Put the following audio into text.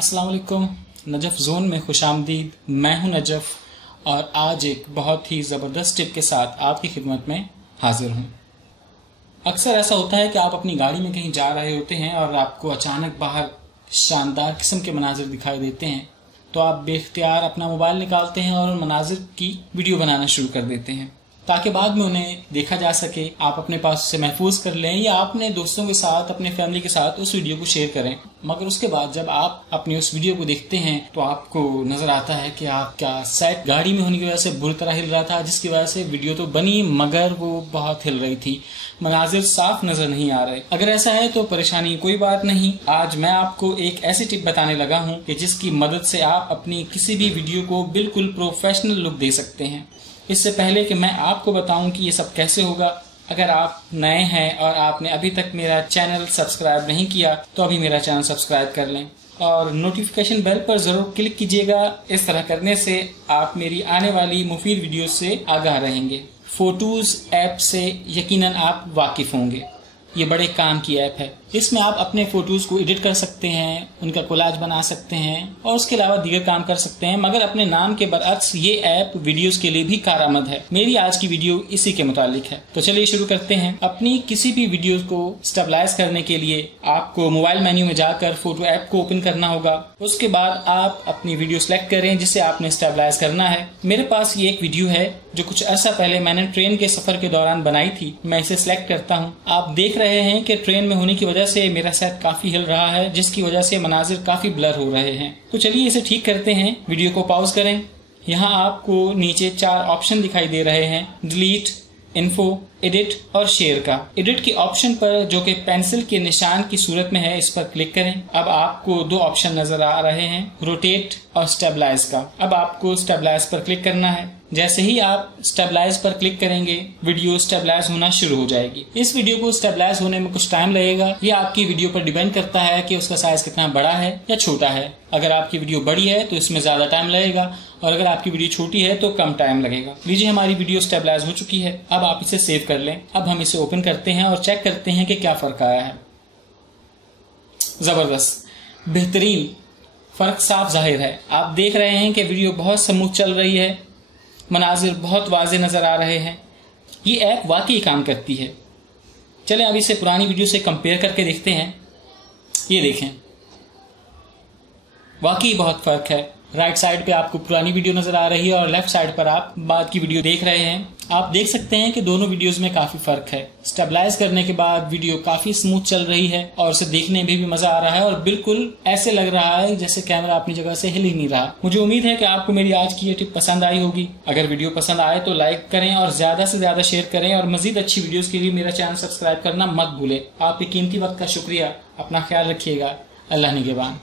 अस्सलाम वालेकुम। Najaf zone में खुशामदीद। मैं हूं नजफ़ और आज एक बहुत ही ज़बरदस्त टिप के साथ आपकी खिदमत में हाजिर हूं। अक्सर ऐसा होता है कि आप अपनी गाड़ी में कहीं जा रहे होते हैं और आपको अचानक बाहर शानदार किस्म के मनाजिर दिखाई देते हैं, तो आप बेख्तियार अपना मोबाइल निकालते हैं और उन मनाजिर की वीडियो बनाना शुरू कर देते हैं ताकि बाद में उन्हें देखा जा सके, आप अपने पास उसे महफूज कर लें या अपने दोस्तों के साथ, अपने फैमिली के साथ उस वीडियो को शेयर करें। मगर उसके बाद जब आप अपनी उस वीडियो को देखते हैं तो आपको नजर आता है कि आपका सेट गाड़ी में होने की वजह से बुरी तरह हिल रहा था, जिसकी वजह से वीडियो तो बनी मगर वो बहुत हिल रही थी, मनाजिर साफ नजर नहीं आ रहे। अगर ऐसा है तो परेशानी कोई बात नहीं। आज मैं आपको एक ऐसी टिप बताने लगा हूँ कि जिसकी मदद से आप अपनी किसी भी वीडियो को बिल्कुल प्रोफेशनल लुक दे सकते हैं। इससे पहले कि मैं आपको बताऊं कि ये सब कैसे होगा, अगर आप नए हैं और आपने अभी तक मेरा चैनल सब्सक्राइब नहीं किया तो अभी मेरा चैनल सब्सक्राइब कर लें और नोटिफिकेशन बेल पर जरूर क्लिक कीजिएगा। इस तरह करने से आप मेरी आने वाली मुफीद वीडियो से आगाह रहेंगे। फोटोज ऐप से यकीनन आप वाकिफ होंगे। ये बड़े काम की ऐप है। इसमें आप अपने फोटोज को एडिट कर सकते हैं, उनका कोलाज बना सकते हैं और उसके अलावा दीगर काम कर सकते हैं। मगर अपने नाम के बरअक्स ये ऐप वीडियोस के लिए भी कारआमद है। मेरी आज की वीडियो इसी के मुतालिक है। तो चलिए शुरू करते हैं। अपनी किसी भी वीडियो को स्टेबलाइज करने के लिए आपको मोबाइल मेन्यू में जाकर फोटो ऐप को ओपन करना होगा। उसके बाद आप अपनी वीडियो सेलेक्ट करें जिसे आपने स्टेबलाइज करना है। मेरे पास ये एक वीडियो है जो कुछ अर्सा पहले मैंने ट्रेन के सफर के दौरान बनाई थी। मैं इसे सिलेक्ट करता हूँ। आप देख रहे हैं कि ट्रेन में होने की वजह से मेरा सेट काफी हिल रहा है, जिसकी वजह से मनाजिर काफी ब्लर हो रहे हैं। तो चलिए इसे ठीक करते हैं। वीडियो को पॉज करें। यहाँ आपको नीचे 4 ऑप्शन दिखाई दे रहे हैं, डिलीट, इन्फो, एडिट और शेयर का। एडिट के ऑप्शन पर जो कि पेंसिल के निशान की सूरत में है, इस पर क्लिक करें। अब आपको 2 ऑप्शन नजर आ रहे हैं, रोटेट और स्टेबलाइज का। अब आपको स्टेबलाइज पर क्लिक करना है। जैसे ही आप स्टेबलाइज पर क्लिक करेंगे वीडियो स्टेबलाइज होना शुरू हो जाएगी। इस वीडियो को स्टेबलाइज होने में कुछ टाइम लगेगा। ये आपकी वीडियो पर डिपेंड करता है कि उसका साइज कितना बड़ा है या छोटा है। अगर आपकी वीडियो बड़ी है तो इसमें ज्यादा टाइम लगेगा और अगर आपकी वीडियो छोटी है तो कम टाइम लगेगा। लीजिए हमारी वीडियो स्टेबलाइज हो चुकी है। अब आप इसे सेव कर लें। अब हम इसे ओपन करते हैं और चेक करते हैं कि क्या फर्क आया है। जबरदस्त, बेहतरीन, फर्क साफ जाहिर है। आप देख रहे हैं कि वीडियो बहुत स्मूथ चल रही है, मनाजिर बहुत वाजे नजर आ रहे हैं। ये ऐप वाकई काम करती है। चलें अब इसे पुरानी वीडियो से कंपेयर करके देखते हैं। ये देखें, वाकई बहुत फर्क है। राइट साइड पे आपको पुरानी वीडियो नजर आ रही है और लेफ्ट साइड पर आप बाद की वीडियो देख रहे हैं। आप देख सकते हैं कि दोनों वीडियोस में काफी फर्क है। स्टेबलाइज करने के बाद वीडियो काफी स्मूथ चल रही है और उसे देखने में भी मजा आ रहा है और बिल्कुल ऐसे लग रहा है जैसे कैमरा अपनी जगह से हिल ही नहीं रहा। मुझे उम्मीद है कि आपको मेरी आज की ये टिप पसंद आई होगी। अगर वीडियो पसंद आए तो लाइक करें और ज्यादा से ज्यादा शेयर करें और मजीद अच्छी वीडियोस के लिए मेरा चैनल सब्सक्राइब करना मत भूलें। आपके कीमती वक्त का शुक्रिया। अपना ख्याल रखिएगा। अल्लाह निगहबान।